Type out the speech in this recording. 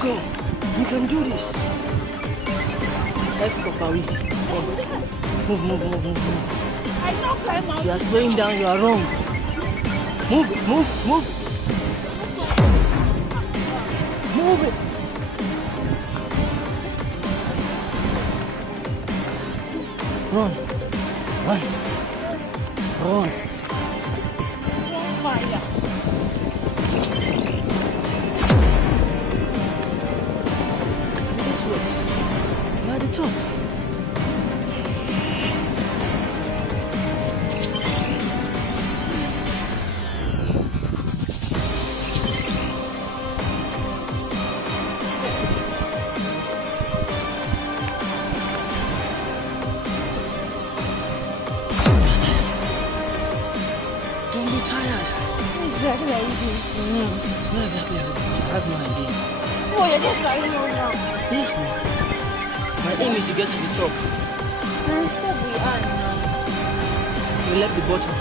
Go. You can do this. Let's go, Paris. Move, move, move, move, move. I know climb out. You are slowing down, you are wrong. Move it, move, move. Move it. Run. Run. Run. Fire. Guess what? You are at the top. Don't be tired. Exactly like this. Not exactly. I have no idea. Oh, you're just like no now. Yes, no. My aim is to get to the top. Who we are now? We left the bottom.